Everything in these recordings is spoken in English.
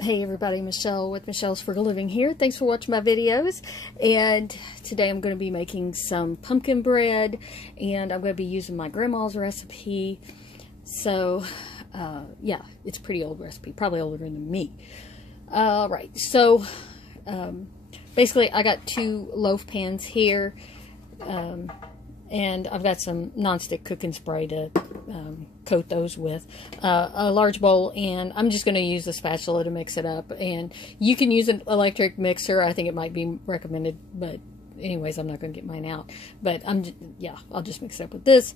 Hey everybody, Michelle with Michelle's Frugal Living here. Thanks for watching my videos. And today I'm going to be making some pumpkin bread, and I'm going to be using my grandma's recipe. So, yeah, it's a pretty old recipe, probably older than me. Alright, so basically I got 2 loaf pans here, and I've got some nonstick cooking spray to coat those with, a large bowl, and I'm just going to use the spatula to mix it up. And you can use an electric mixer. I think it might be recommended, but anyways, I'm not going to get mine out. But I'll just mix it up with this.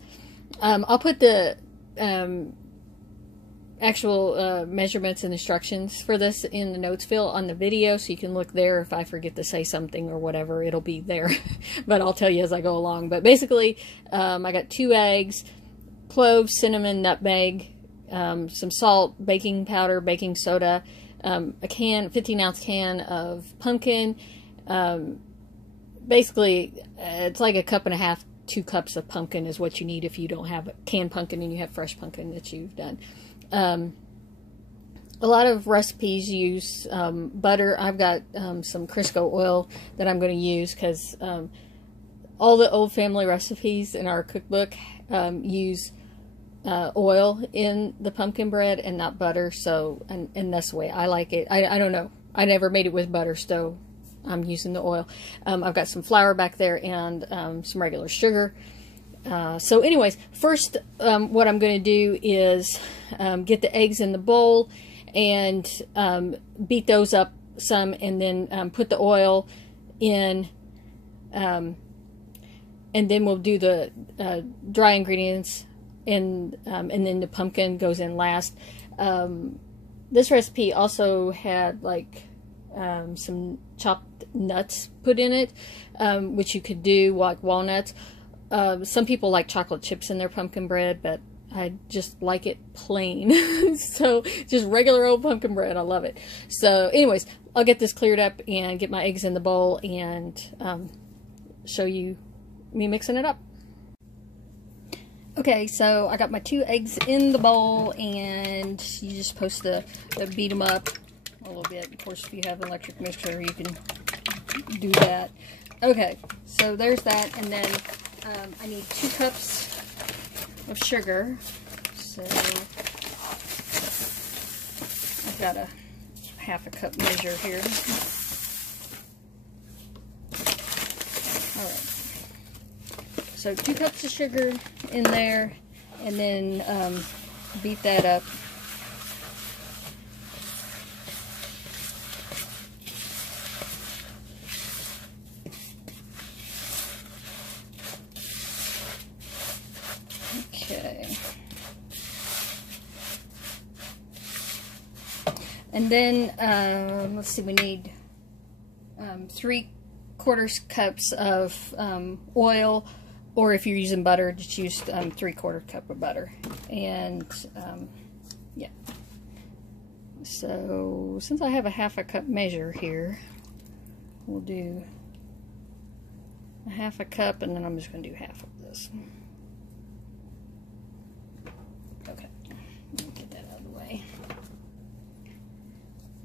I'll put the actual measurements and instructions for this in the notes fill on the video, so you can look there. If I forget to say something or whatever, it'll be there. But I'll tell you as I go along. But basically, I got 2 eggs, cloves, cinnamon, nutmeg, some salt, baking powder, baking soda, a 15-ounce can of pumpkin. Basically, it's like 1.5 cups, 2 cups of pumpkin is what you need if you don't have canned pumpkin and you have fresh pumpkin that you've done. A lot of recipes use butter. I've got some Crisco oil that I'm going to use because all the old family recipes in our cookbook use oil in the pumpkin bread and not butter. So, and that's the way I like it. I don't know. I never made it with butter, so I'm using the oil. I've got some flour back there and some regular sugar. So anyways, first what I'm going to do is get the eggs in the bowl and beat those up some, and then put the oil in, and then we'll do the dry ingredients, and then the pumpkin goes in last. This recipe also had like some chopped nuts put in it, which you could do, like walnuts. Some people like chocolate chips in their pumpkin bread, but I just like it plain. So just regular old pumpkin bread. I love it. So anyways, I'll get this cleared up and get my eggs in the bowl and show you me mixing it up. Okay, so I got my 2 eggs in the bowl, and you're just supposed to beat them up a little bit. Of course, if you have an electric mixer, you can do that. Okay, so there's that, and then I need 2 cups of sugar. So I've got a 1/2 cup measure here. Alright. So 2 cups of sugar in there, and then beat that up. Okay. And then, let's see, we need 3/4 cups of oil, or if you're using butter, just use 3/4 cup of butter. And, yeah. So, since I have a 1/2 cup measure here, we'll do a 1/2 cup, and then I'm just going to do half of this. Okay, let me get that out of the way.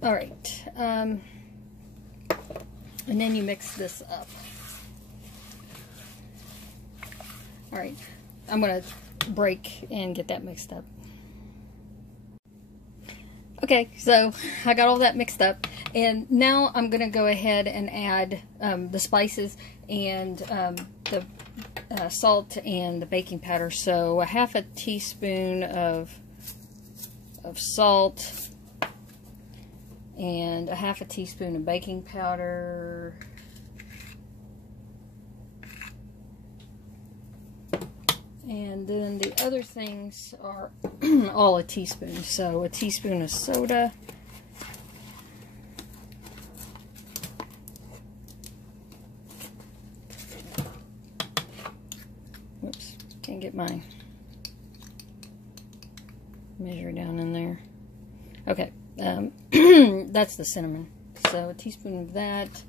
Alright, and then you mix this up. Alright, I'm going to break and get that mixed up. Okay, so I got all that mixed up, and now I'm going to go ahead and add the spices and the salt and the baking powder. So a 1/2 teaspoon of salt and a 1/2 teaspoon of baking powder. And then the other things are all a teaspoon. So a teaspoon of soda. Whoops, can't get my measure down in there. Okay, that's the cinnamon. So a teaspoon of that,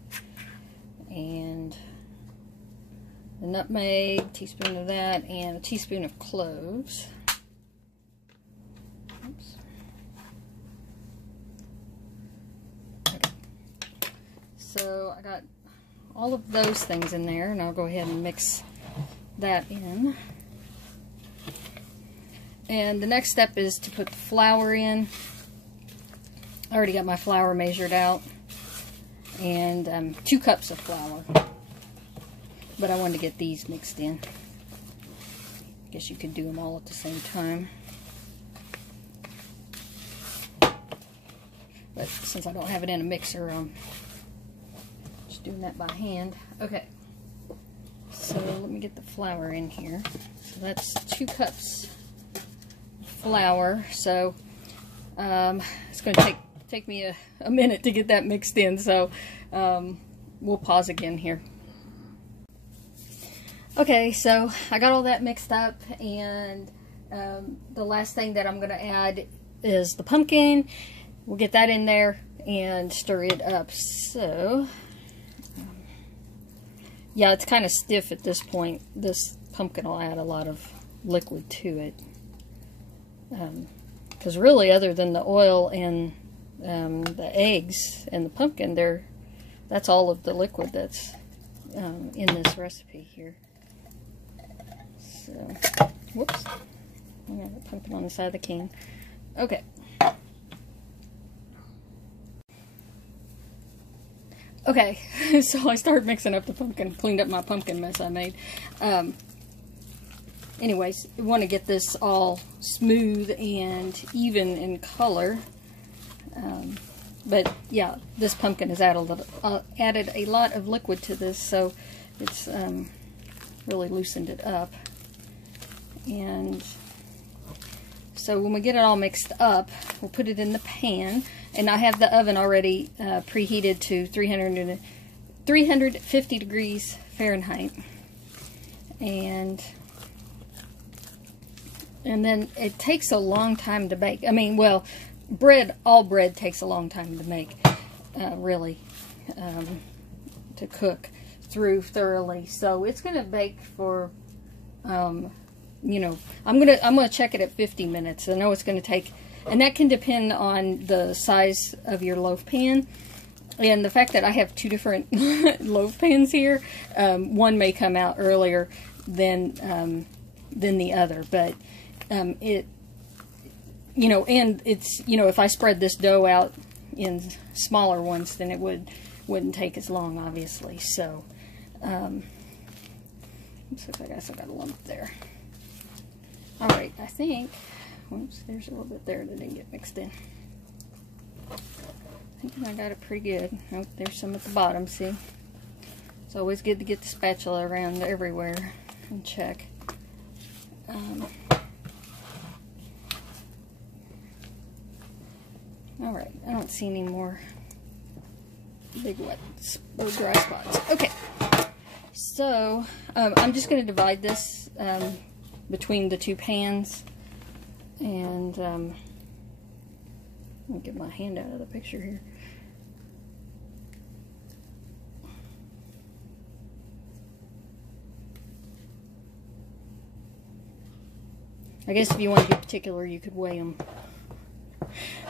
and the nutmeg, teaspoon of that, and a teaspoon of cloves. Oops. So I got all of those things in there, and I'll go ahead and mix that in. And the next step is to put the flour in. I already got my flour measured out, and 2 cups of flour. But I wanted to get these mixed in. Guess you could do them all at the same time. But since I don't have it in a mixer, I'm just doing that by hand. Okay. So let me get the flour in here. So that's 2 cups of flour. So it's going to take me a minute to get that mixed in. So we'll pause again here. Okay, so I got all that mixed up, and the last thing that I'm going to add is the pumpkin. We'll get that in there and stir it up. So, yeah, it's kind of stiff at this point. This pumpkin will add a lot of liquid to it. Because really, other than the oil and the eggs and the pumpkin, that's all of the liquid that's in this recipe here. So, whoops. I got a pumpkin on the side of the can. Okay. Okay, so I started mixing up the pumpkin, cleaned up my pumpkin mess I made. Anyways, we want to get this all smooth and even in color. But yeah, this pumpkin has added a lot of liquid to this, so it's really loosened it up. And so when we get it all mixed up, we'll put it in the pan. And I have the oven already preheated to 350 degrees Fahrenheit. And then it takes a long time to bake. I mean, well, all bread takes a long time to make, really, to cook through thoroughly. So it's going to bake for, you know, I'm gonna check it at 50 minutes. I know it's going to take, and that can depend on the size of your loaf pan. And the fact that I have 2 different loaf pans here, one may come out earlier than the other. But it, you know, and it's, you know, if I spread this dough out in smaller ones, then it wouldn't take as long, obviously. So, looks like I guess I got a lump there. All right, I think. Whoops, there's a little bit there that didn't get mixed in. I think I got it pretty good. Oh, there's some at the bottom, see? It's always good to get the spatula around everywhere and check. Alright, I don't see any more big wet or dry spots. Okay, so I'm just going to divide this between the 2 pans. And let me get my hand out of the picture here. I guess if you want to be particular, you could weigh them,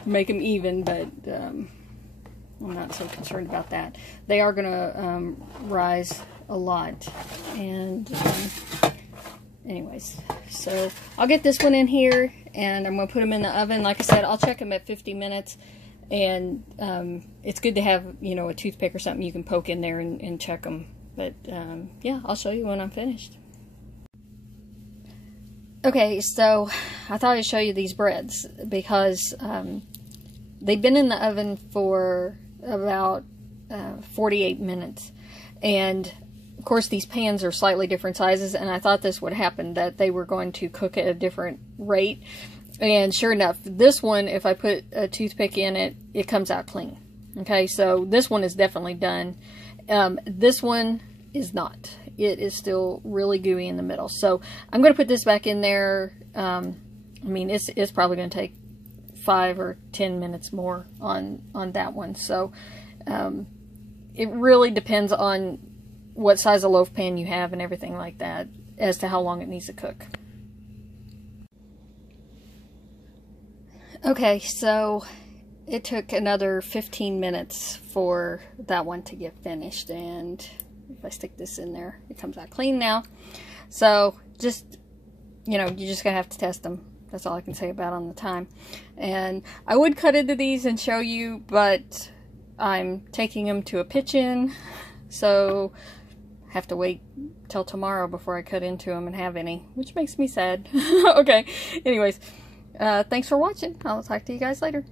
make them even, but I'm not so concerned about that. They are going to rise a lot, and anyways, so I'll get this one in here, and I'm going to put them in the oven. Like I said, I'll check them at 50 minutes, and it's good to have, you know, a toothpick or something you can poke in there and check them. But yeah, I'll show you when I'm finished. Okay, so I thought I'd show you these breads because they've been in the oven for about 48 minutes, and of course these pans are slightly different sizes, and I thought this would happen, that they were going to cook at a different rate. And sure enough, this one, if I put a toothpick in it, it comes out clean. Okay, so this one is definitely done. This one is not. It is still really gooey in the middle. So I'm going to put this back in there. I mean, it's probably going to take 5 or 10 minutes more on that one. So it really depends on what size of loaf pan you have and everything like that as to how long it needs to cook. Okay, so it took another 15 minutes for that one to get finished, and if I stick this in there, it comes out clean now. So just, you know, you're just gonna have to test them. That's all I can say about on the time. And I would cut into these and show you, but I'm taking them to a pitch-in, so I have to wait till tomorrow before I cut into them and have any, which makes me sad. Okay, anyways, thanks for watching. I'll talk to you guys later.